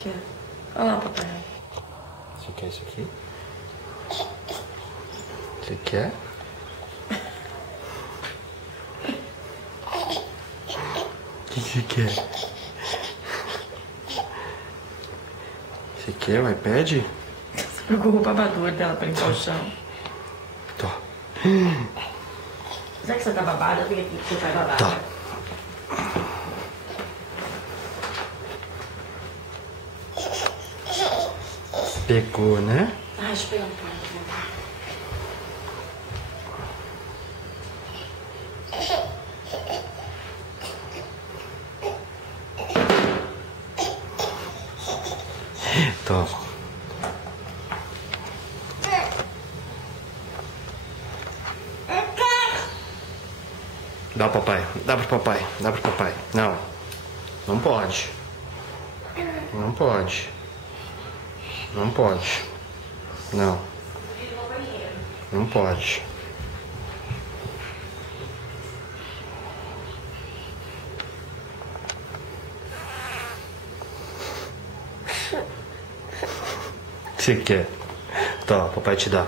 Quer? Olha lá, papai. Você quer isso aqui? Você quer? O que você quer? Você quer o iPad? Você pegou o babador dela pra limpar o chão. Tô. Já que você tá babada, eu vim aqui que você tá babada. Tá. Pegou, né? Ai, deixa eu pegar um pano. Tô. Dá pro papai, dá pro papai, dá pro papai. Não. Não pode. Não pode. Não pode. Não. Não pode. Você quer? Tá, papai te dá.